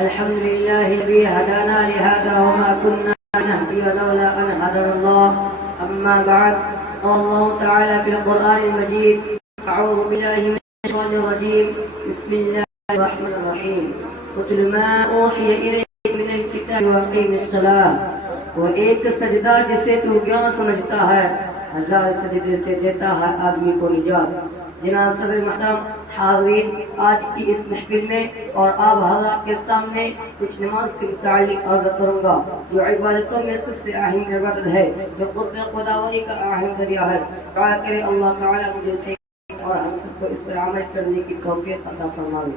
الحمد لله الذي هدانا لهذا وما كنا نهتدي لولا أن هدانا الله. أما بعد، قال الله تعالى في القرآن المجيد: أعوذ بالله من الشيطان الرجيم. بسم الله الرحمن الرحيم. اتل ما أوحي إليك من الكتاب وأقم الصلاة. وہ ایک سجدہ جسے تو گراں سمجھتا ہے، ہزار سجدے سے دیتا ہے آدمی کو نجات. جناب صدر محترم، حاضرین، آج کی اس محفل میں اور آپ حضرات کے سامنے کچھ نماز کے متعلق عرض کروں گا، جو عبادتوں میں سب سے اہم عبادت ہے، جو قرب خداوندی کا اہم ذریعہ ہے. دعا کرے اللہ تعالیٰ مجھے سے اور ہم سب کو اس پر عمل کرنے کی توفیق عطا فرمائے.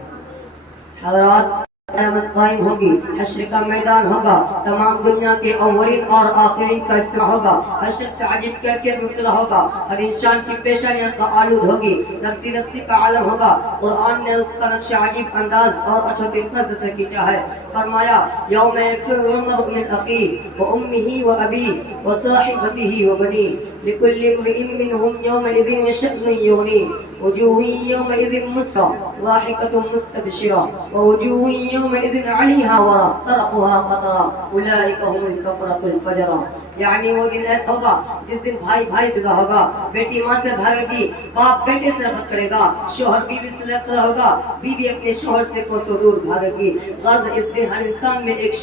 حضرات، قیامت قائم ہوگی، حشر کا میدان ہوگا، تمام دنیا کے اولین اور آخرین کا اجتماع ہوگا، ہر شخص عجیب کیفیت مبتلا ہوگا، ہر انسان کی پیشانیاں کا آلود ہوگی، نفسی نفسی کا عالم ہوگا. قرآن نے اس کا نقشہ عجیب انداز اور اچھوتی طرز سے کھینچا ہے. فرمایا: یوم یفر المرء من اخیہ وامہ وابیہ وصاحبتہ وبنیہ لکل امرئ منہم یومئذ شأن یغنیہ وجوہ یومئذ مسرہ ضاحکۃ مستبشرہ ووجوہ یومئذ علیہا غبرہ ترہقها قترہ اولئک هم الکفرۃ الفجرہ. یعنی وہ دن ایسا ہوگا جس دن بھائی بھائی سے ہوگا، بیٹی ماں سے بھاگے گی، باپ بیٹے سے نفرت کرے گا، شوہر بیوی سے لڑتا ہوگا، بیوی اپنے شوہر سے کوسوں دور بھاگے گی. غرض اس دن ہر انسان میں ایک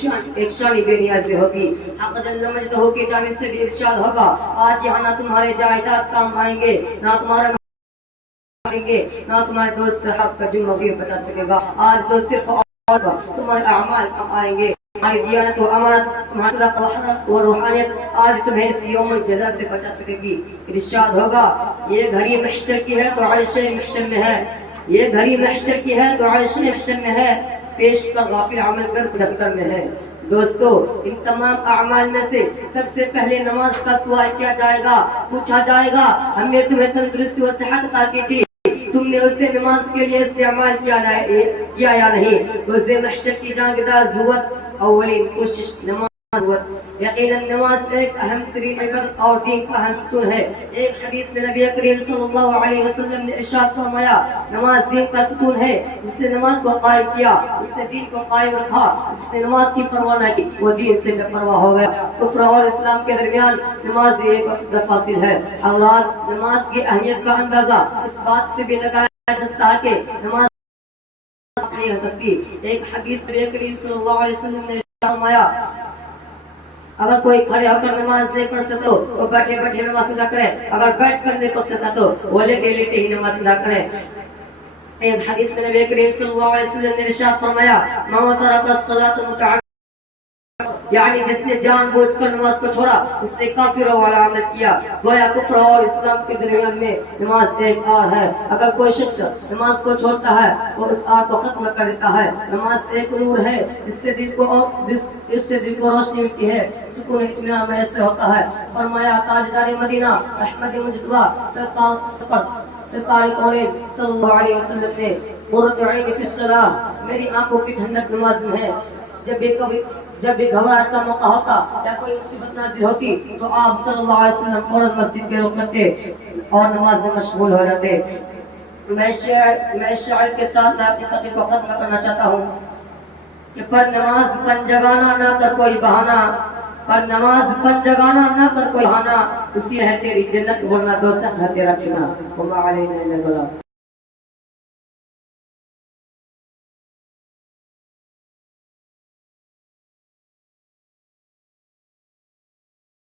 شانی بے نیازی ہوگی. حق جل مجدہ کی جانب سے بھی ارشاد ہوگا: آج یہاں نہ تمہارے جائیداد کام آئیں گے، نہ تمہارے نہ تمہارے دوست حق کا جرم بھی بتا سکے گا. آج تو صرف تمہارے اعمال کم آئیں گے. تمہاری دیانت و امانت، تمہاری صداقت و روحانیت آج تمہیں اس یوم الجزا سے بچا سکے گی. ارشاد ہوگا: یہ گھڑی محشر کی ہے تو عرش محشر میں ہے، یہ گھڑی محشر کی ہے تو عرش محشر میں ہے، پیش کر غافل عمل کر دفتر میں ہے. دوستو، ان تمام اعمال میں سے سب سے پہلے نماز کا سوال کیا جائے گا، پوچھا جائے گا: ہم نے تمہیں تندرستی و صحت عطا کی تھی، تم نے اسے نماز کے لیے استعمال کیا یا نہیں؟ روز محشر کی جانگداز ضرورت، اولین کوشش نماز ضرورت. یقیناً نماز ایک اہم ترین عبادت اور دین کا اہم ستون ہے. ایک حدیث میں نبی کریم صلی اللہ علیہ وسلم نے ارشاد فرمایا: نماز دین کا ستون ہے، جس نے نماز کو قائم کیا اس نے دین کو قائم رکھا، جس نے نماز کی پرواہ نہ کی وہ دین سے بے پرواہ ہو گیا. کفر اور اسلام کے درمیان نماز ایک فاصل ہے. حضرات، نماز کی اہمیت کا اندازہ اس بات سے بھی لگایا جا سکتا ہے کہ نماز نہیں ہو سکتی. ایک حدیث میں نبی کریم صلی اللہ علیہ وسلم نے ارشاد فرمایا: اگر کوئی کھڑے ہو کر نماز نہیں پڑھ سکتا تو بیٹھے بیٹھے نماز ادا کرے، اگر بیٹھ کر نہیں پڑھ سکتا تو وہ لیٹے لیٹے ہی نماز ادا کرے. ایک حدیث میں نبی کریم صلی اللہ علیہ وسلم نے ارشاد فرمایا: من ترک الصلاۃ متعمدا، یعنی جس نے جان بوجھ کر نماز کو چھوڑا اس نے کافروں والا عمل کیا. گویا کفر اور اسلام کے درمیان میں نماز ایک آر ہے. اگر کوئی شخص نماز کو چھوڑتا ہے وہ اس آر کو ختم کر دیتا ہے. نماز ایک نور ہے جس سے دل کو روشنی ملتی ہے، سکون اطمینان میسر ہوتا ہے. فرمایا تاجدار مدینہ احمد مجتبیٰ سرکار کونین صلی اللہ علیہ وسلم نے: قرۃ عین فی الصلاۃ، میری آنکھوں کی ٹھنڈک نماز میں ہے. جب بھی گھبراہٹ کا موقع ہوتا یا کوئی مصیبت نازل ہوتی تو آپ صلی اللہ علیہ وسلم فوراً مسجد کے رخ کرتے اور نماز میں مشغول ہو جاتے. میں شاعر کے ساتھ اپنی تقریر کو ختم کرنا چاہتا ہوں کہ پر نماز پن جگانا نہ کر کوئی بہانہ، پر نماز پن جگانا نہ کر کوئی بہانہ، اسی ہے تیری جنت ورنہ دوزخ ہے تیرا ٹھکانہ. وما علینا الا البلاغ.